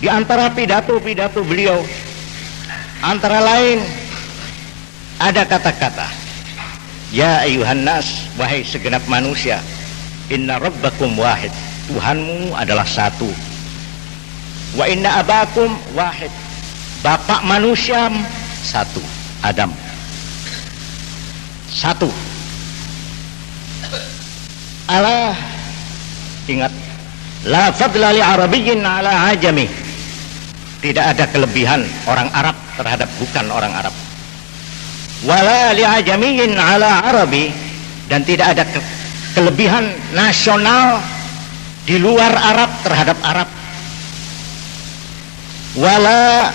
Di antara pidato-pidato beliau, antara lain ada kata-kata, ya ayuhan nas, wahai segenap manusia, inna rabbakum wahid, Tuhanmu adalah satu. Wa inna abakum wahid, bapak manusia satu, Adam. Satu. Ala, ingat, la fadla li arabiyyin ala ajami. Tidak ada kelebihan orang Arab terhadap bukan orang Arab. Wala li ajamiyyin ala arabi, dan tidak ada kelebihan nasional di luar Arab terhadap Arab. Wala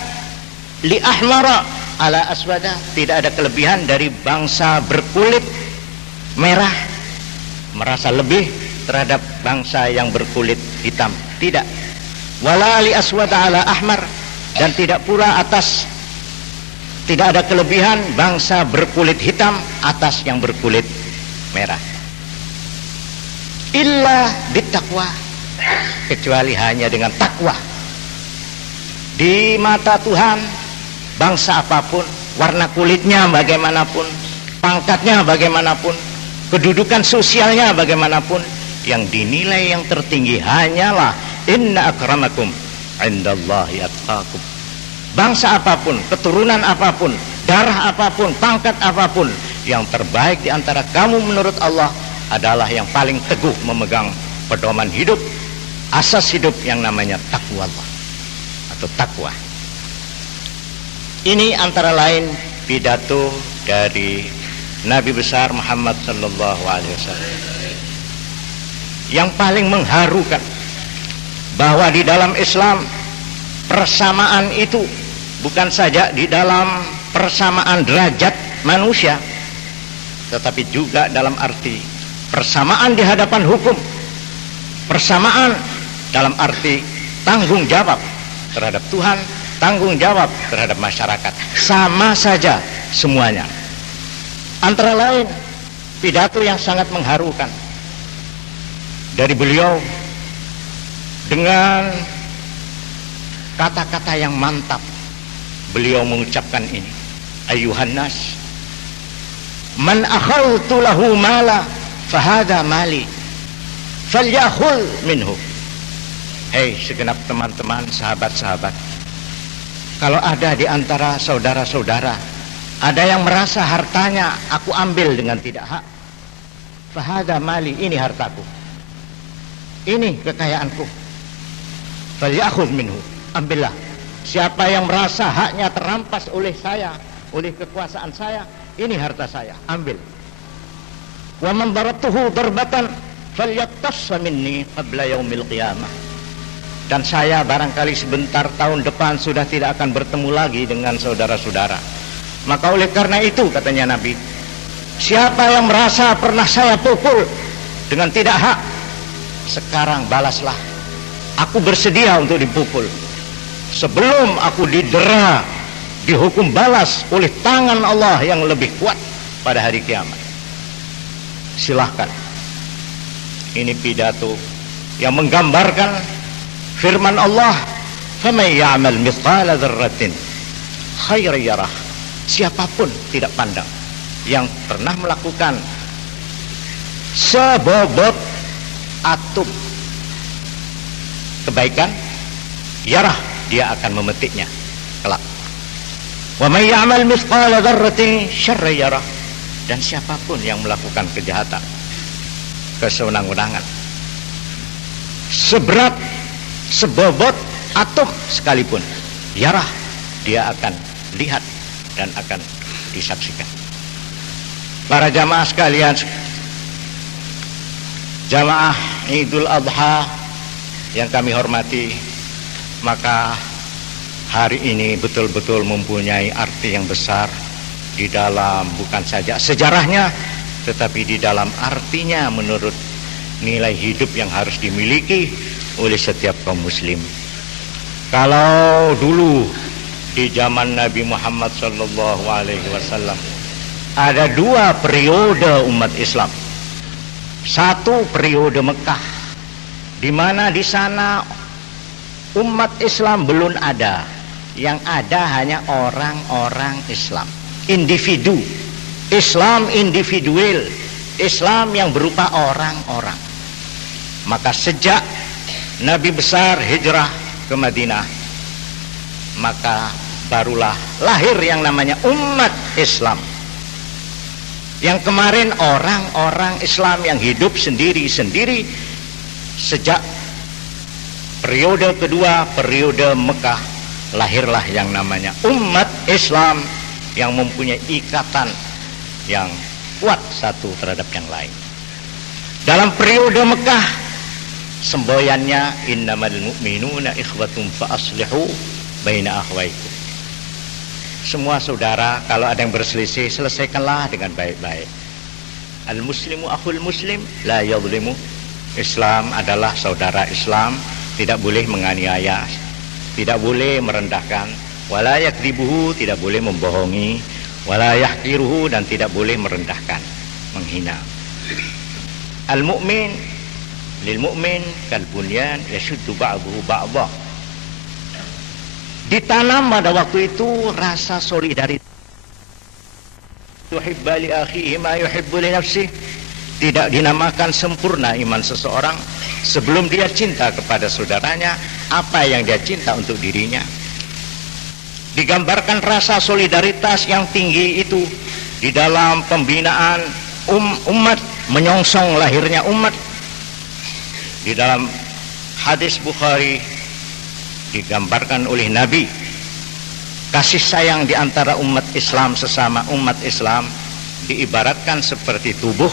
li ahmara ala aswada, tidak ada kelebihan dari bangsa berkulit merah merasa lebih terhadap bangsa yang berkulit hitam, tidak. Wala li aswada ala ahmar, dan tidak pula tidak ada kelebihan bangsa berkulit hitam atas yang berkulit merah. Illa bittaqwa, kecuali hanya dengan takwa. Di mata Tuhan, bangsa apapun, warna kulitnya bagaimanapun, pangkatnya bagaimanapun, kedudukan sosialnya bagaimanapun, yang dinilai yang tertinggi hanyalah inna akramakum indallahi atqakum. Bangsa apapun, keturunan apapun, darah apapun, pangkat apapun, yang terbaik di antara kamu menurut Allah adalah yang paling teguh memegang pedoman hidup, asas hidup yang namanya takwa Allah atau takwa. Ini antara lain pidato dari Nabi besar Muhammad sallallahu alaihi wasallam yang paling mengharukan, bahwa di dalam Islam persamaan itu bukan saja di dalam persamaan derajat manusia, tetapi juga dalam arti persamaan di hadapan hukum, persamaan dalam arti tanggung jawab terhadap Tuhan, tanggung jawab terhadap masyarakat, sama saja semuanya. Antara lain pidato yang sangat mengharukan dari beliau dengan kata-kata yang mantap. Beliau mengucapkan ini, ayuhan nas, man akhaltu lahu mala fahada mali falyakhul minhu. Hei segenap teman-teman, sahabat-sahabat, kalau ada di antara saudara-saudara ada yang merasa hartanya aku ambil dengan tidak hak, fahada mali, ini hartaku, ini kekayaanku, falyakhul minhu, ambillah. Siapa yang merasa haknya terampas oleh saya, oleh kekuasaan saya, ini harta saya, ambil. Wa man darabtuhu darbatan falyattassa minni qabla yaumil qiyamah. Dan saya barangkali sebentar tahun depan sudah tidak akan bertemu lagi dengan saudara-saudara. Maka oleh karena itu, katanya Nabi, siapa yang merasa pernah saya pukul dengan tidak hak, sekarang balaslah. Aku bersedia untuk dipukul sebelum aku didera, dihukum balas oleh tangan Allah yang lebih kuat pada hari kiamat. Silahkan. Ini pidato yang menggambarkan firman Allah, faman ya'mal mithqala dzarratin khairan yarah. Siapapun tidak pandang yang pernah melakukan sebobot atom kebaikan, yarah, dia akan memetiknya kelak. Wa may ya'mal mithqala dzarratin syarran yarah. Dan siapapun yang melakukan kejahatan, kesewenang-wenangan, seberat sebobot atom sekalipun, yarah, dia akan lihat dan akan disaksikan. Para jamaah sekalian, jamaah Idul Adha yang kami hormati, maka hari ini betul-betul mempunyai arti yang besar di dalam bukan saja sejarahnya, tetapi di dalam artinya menurut nilai hidup yang harus dimiliki oleh setiap kaum muslim. Kalau dulu di zaman Nabi Muhammad sallallahu alaihi wasallam ada dua periode umat Islam. Satu periode Mekah, di mana di sana Umat Islam belum ada. Yang ada hanya orang-orang Islam, individu. Islam individual, Islam yang berupa orang-orang. Maka sejak Nabi besar hijrah ke Madinah, maka barulah lahir yang namanya umat Islam. Yang kemarin orang-orang Islam yang hidup sendiri-sendiri. Sejak periode kedua, periode Mekah, lahirlah yang namanya umat Islam yang mempunyai ikatan yang kuat satu terhadap yang lain. Dalam periode Mekah, semboyannya innamal mu'minuna ikhwatum fa aslihu baina akhwaikum. Semua saudara, kalau ada yang berselisih, selesaikanlah dengan baik-baik. Al muslimu akhul muslim la yadhlimu. Islam adalah saudara Islam, tidak boleh menganiaya, tidak boleh merendahkan, wala yakdzibuhu, tidak boleh membohongi, wala yahqiruhu, dan tidak boleh merendahkan, menghina. Al mu'min lil mu'min kal bunyan yashuddu ba'dahu ba'dha. Ditanam pada waktu itu rasa solidaritas. Tuhibba li akhihi ma yuhibbu li nafsihi. Tidak dinamakan sempurna iman seseorang sebelum dia cinta kepada saudaranya apa yang dia cinta untuk dirinya. Digambarkan rasa solidaritas yang tinggi itu di dalam pembinaan umat, menyongsong lahirnya umat. Di dalam hadis Bukhari digambarkan oleh Nabi kasih sayang di antara umat Islam sesama umat Islam diibaratkan seperti tubuh.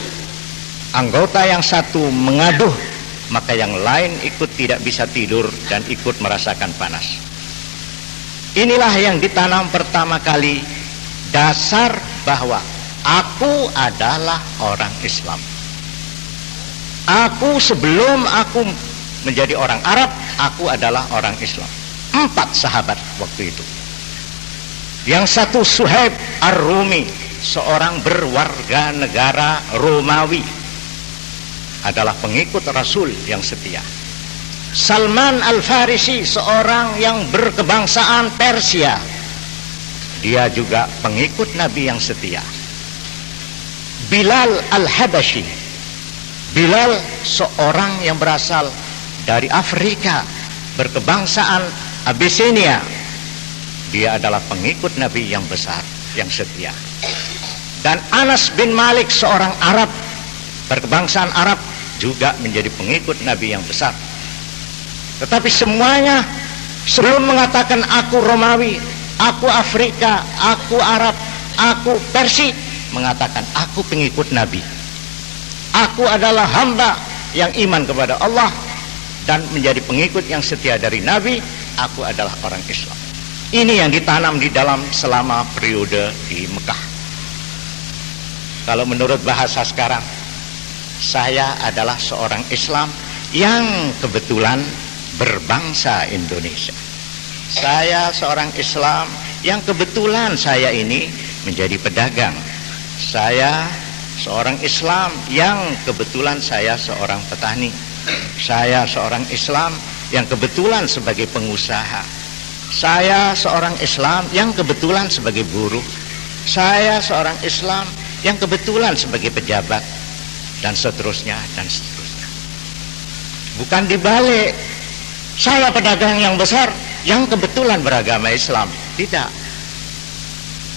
Anggota yang satu mengaduh, maka yang lain ikut tidak bisa tidur dan ikut merasakan panas. Inilah yang ditanam pertama kali, dasar bahwa aku adalah orang Islam. Aku sebelum aku menjadi orang Arab, aku adalah orang Islam. 4 sahabat waktu itu. Yang satu Suhaib Ar-Rumi, seorang berwarga negara Romawi, adalah pengikut Rasul yang setia. Salman Al-Farisi, seorang yang berkebangsaan Persia, dia juga pengikut Nabi yang setia. Bilal Al-Habashi, Bilal seorang yang berasal dari Afrika, berkebangsaan Abyssinia, dia adalah pengikut Nabi yang besar, yang setia. Dan Anas bin Malik, seorang Arab, berkebangsaan Arab, juga menjadi pengikut Nabi yang besar. Tetapi semuanya sebelum mengatakan aku Romawi, aku Afrika, aku Arab, aku Persia, mengatakan aku pengikut Nabi. Aku adalah hamba yang iman kepada Allah dan menjadi pengikut yang setia dari Nabi. Aku adalah orang Islam. Ini yang ditanam di dalam selama periode di Mekah. Kalau menurut bahasa sekarang, saya adalah seorang Islam yang kebetulan berbangsa Indonesia. Saya seorang Islam yang kebetulan saya ini menjadi pedagang. Saya seorang Islam yang kebetulan saya seorang petani. Saya seorang Islam yang kebetulan sebagai pengusaha. Saya seorang Islam yang kebetulan sebagai buruh. Saya seorang Islam yang kebetulan sebagai pejabat, dan seterusnya dan seterusnya. Bukan dibalik, saya pedagang yang besar yang kebetulan beragama Islam.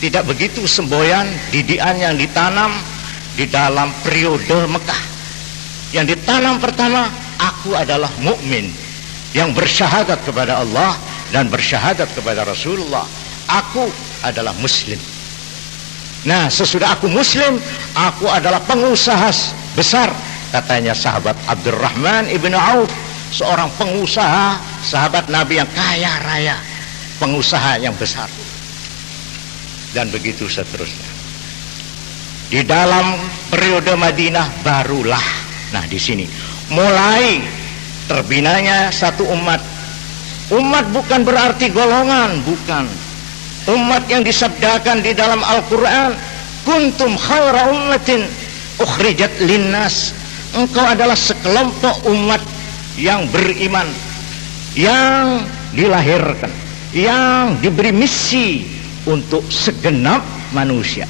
Tidak begitu semboyan didikan yang ditanam di dalam periode Mekah. Yang ditanam pertama, aku adalah mukmin yang bersyahadat kepada Allah dan bersyahadat kepada Rasulullah. Aku adalah muslim. Nah, sesudah aku muslim, aku adalah pengusaha besar, katanya sahabat Abdurrahman ibn Auf, seorang pengusaha, sahabat Nabi yang kaya raya, pengusaha yang besar, dan begitu seterusnya. Di dalam periode Madinah barulah, nah di sini mulai terbinanya satu umat. Umat bukan berarti golongan, bukan. Umat yang disabdakan di dalam Al-Quran, kuntum khaira ummatin ukhrijat linnas. Engkau adalah sekelompok umat yang beriman, yang dilahirkan, yang diberi misi untuk segenap manusia,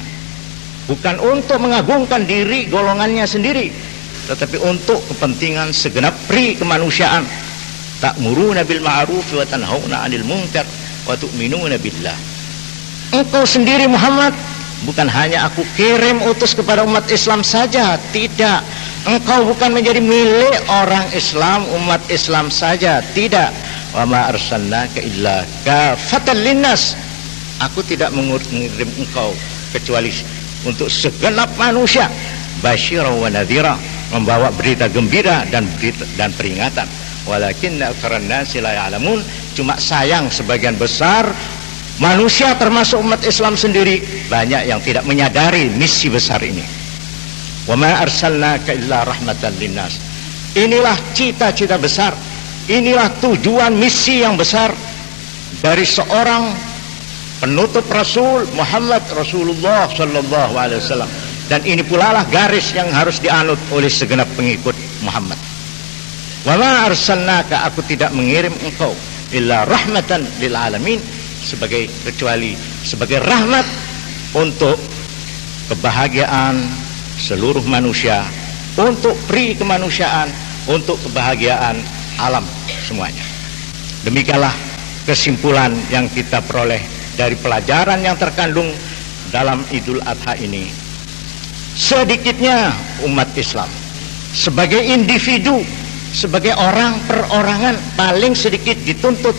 bukan untuk mengagungkan diri golongannya sendiri, tetapi untuk kepentingan segenap pri kemanusiaan. Ta'muruna bil ma'ruf wa tanhauna 'anil munkar wa tu'minuna billah. Engkau sendiri Muhammad, bukan hanya aku kirim utus kepada umat Islam saja, tidak. Engkau bukan menjadi milik orang Islam, umat Islam saja, tidak. Wa ma arsalnaka illa kafatan linnas. Aku tidak mengirim engkau kecuali untuk segenap manusia, basyira wa nadhira, membawa berita gembira dan peringatan. Walakinna aktsaran nasi la ya'lamun. Cuma sayang sebagian besar manusia termasuk umat Islam sendiri banyak yang tidak menyadari misi besar ini. Wa ma arsalnaka illa rahmatan linnas. Inilah cita-cita besar, inilah tujuan misi yang besar dari seorang penutup Rasul Muhammad Rasulullah sallallahu alaihi wasallam. Dan ini pula lah garis yang harus dianut oleh segenap pengikut Muhammad. Wa ma arsalnaka, aku tidak mengirim engkau illa rahmatan lil alamin, kecuali sebagai rahmat untuk kebahagiaan seluruh manusia, untuk pri kemanusiaan, untuk kebahagiaan alam semuanya. Demikianlah kesimpulan yang kita peroleh dari pelajaran yang terkandung dalam Idul Adha ini. Sedikitnya umat Islam sebagai individu, sebagai orang perorangan, paling sedikit dituntut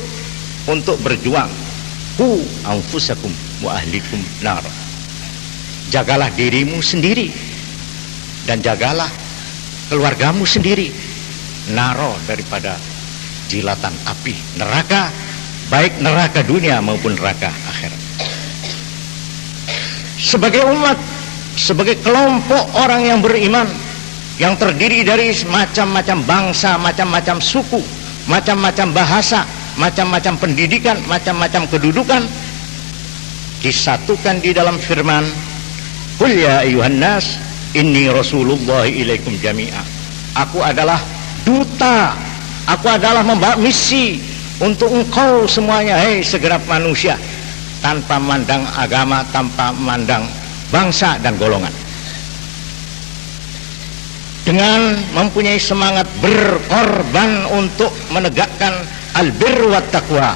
untuk berjuang. Qu anfusakum wa ahlikum nar. Jagalah dirimu sendiri dan jagalah keluargamu sendiri naro daripada jilatan api neraka, baik neraka dunia maupun neraka akhirat. Sebagai umat, sebagai kelompok orang yang beriman, yang terdiri dari macam-macam bangsa, macam-macam suku, macam-macam bahasa, macam-macam pendidikan, macam-macam kedudukan, disatukan di dalam firman, Qul ya ayyuhan nas inni Rasulullah ilaikum jami'a. Aku adalah duta, aku adalah membawa misi untuk engkau semuanya, hei segenap manusia, tanpa memandang agama, tanpa memandang bangsa dan golongan. Dengan mempunyai semangat berkorban untuk menegakkan al-birr wa taqwa,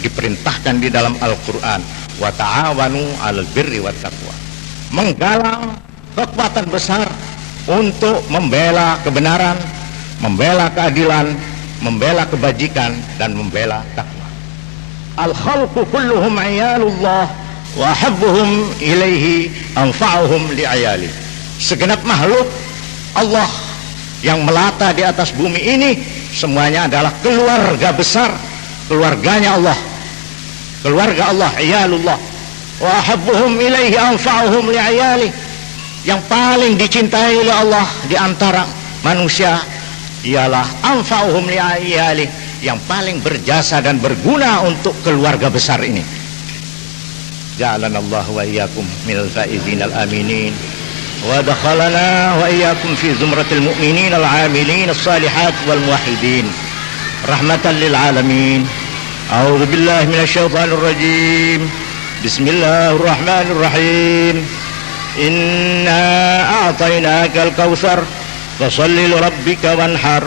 diperintahkan di dalam Al-Quran, wa ta'awanu al birri wa taqwa, menggalang kekuatan besar untuk membela kebenaran, membela keadilan, membela kebajikan, dan membela takwa. Al-khalqu kulluhum ayalullah wa habbuhum ilaihi anfa'uhum li'ayali. Segenap makhluk Allah yang melata di atas bumi ini semuanya adalah keluarga besar, keluarganya Allah, keluarga Allah, ayalullah. Wa habbuhum ilaihi anfa'uhum li'ayali. Yang paling dicintai oleh Allah di antara manusia ialah anfa'uhum li'ayali, yang paling berjasa dan berguna untuk keluarga besar ini. Ja'alanallahu wa iyyakum minal faizin al-aminin wa dakhalana wa iyyakum fi zumratil mu'minin al-'amilin as-salihat wal muwahhidin rahmatan lil alamin. A'udzu billahi minasy syaithanir rajim. Bismillahirrahmanirrahim. Inna a'tainakal kautsar fasalli li rabbika wanhar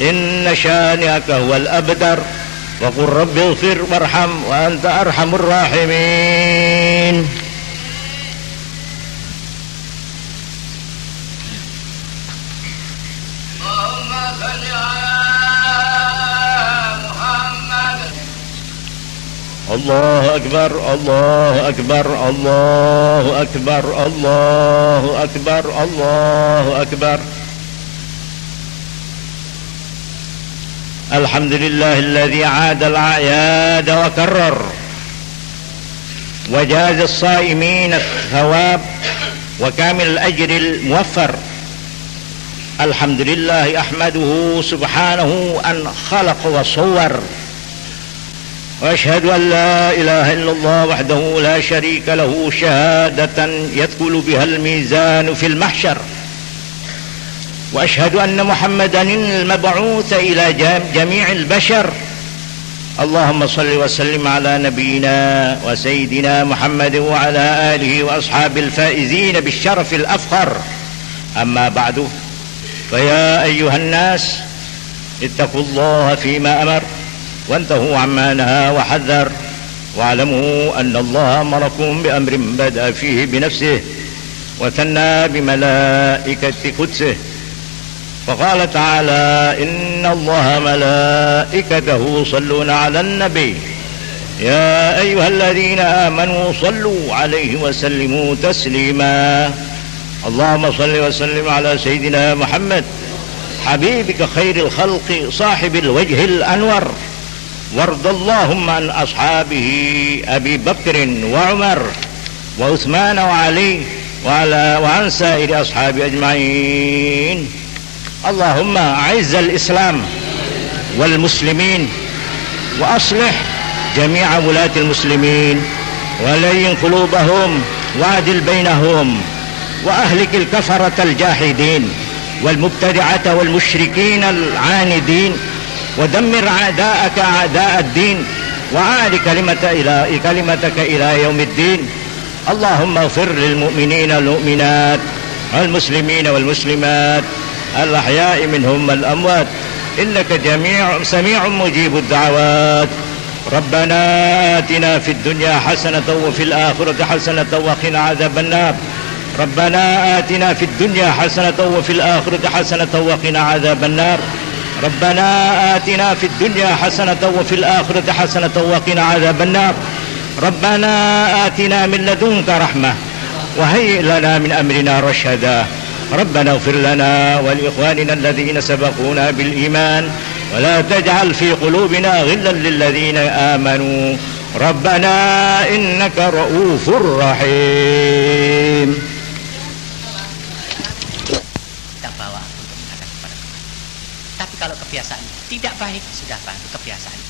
inna syani'aka huwal abtar wa qur rabbighfir warham wa anta arhamur rahimin. Allahu akbar, Allahu akbar, Allahu akbar, Allahu akbar, Allahu akbar. Alhamdulillahilladzi 'ada al-a'yad wa karrar wa jaza as-sa'imin ath-thawab wa kamil al-ajri al-muwaffar. Alhamdulillah ahmaduhu subhanahu an khalaqa wa sawwar. وأشهد أن لا إله إلا الله وحده لا شريك له شهادة يدخل بها الميزان في المحشر وأشهد أن محمدا المبعوث إلى جميع البشر اللهم صل وسلم على نبينا وسيدنا محمد وعلى آله وأصحاب الفائزين بالشرف الأفخر. أما بعد، فيا أيها الناس، اتقوا الله فيما أمر وانتهوا عما نهى وحذر، واعلموا أن الله أمركم بأمر بدأ فيه بنفسه وثنى بملائكة قدسه، فقال تعالى: إن الله ملائكته يصلون على النبي يا أيها الذين آمنوا صلوا عليه وسلموا تسليما. اللهم صل وسلم على سيدنا محمد حبيبك خير الخلق صاحب الوجه الأنور، وارض اللهم عن أصحابه أبي بكر وعمر وعثمان وعلي وعن سائر أصحابه أجمعين. اللهم أعز الإسلام والمسلمين، وأصلح جميع ولاة المسلمين، ولين قلوبهم، وعدل بينهم، وأهلك الكفرة الجاحدين والمبتدعة والمشركين العاندين، ودمر أعداءك أعداء الدين، وعال كلمتك إلى يوم الدين. اللهم اغفر للمؤمنين والمؤمنات والمسلمين والمسلمات الأحياء منهم والأموات، إنك سميع مجيب الدعوات. ربنا آتنا في الدنيا حسنة وفي الآخرة حسنة وقنا عذاب النار. ربنا آتنا في الدنيا حسنة وفي الآخرة حسنة وقنا عذاب النار. ربنا آتنا في الدنيا حسنة وفي الآخرة حسنة وقنا عذاب النار. ربنا آتنا من لدنك رحمة وهيئ لنا من أمرنا رشدا. ربنا اغفر لنا ولإخواننا الذين سبقونا بالإيمان، ولا تجعل في قلوبنا غلا للذين آمنوا، ربنا إنك رؤوف رحيم. Kita bawa untuk menghadap kepada Tuhan. Tapi kalau kebiasaan tidak baik, sudah baik kebiasaan.